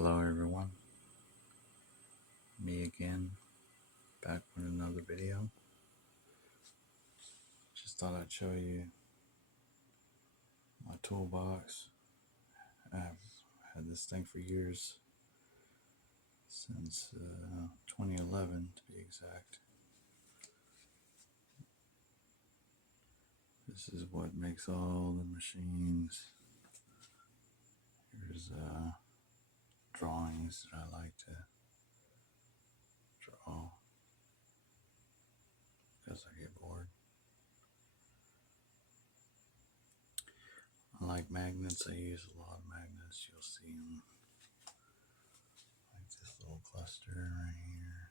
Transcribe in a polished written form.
Hello everyone, me again, back with another video. Just thought I'd show you my toolbox. I've had this thing for years, since 2011 to be exact. This is what makes all the machines. Here's drawings that I like to draw because I get bored. I like magnets. I use a lot of magnets. You'll see them like this little cluster right here.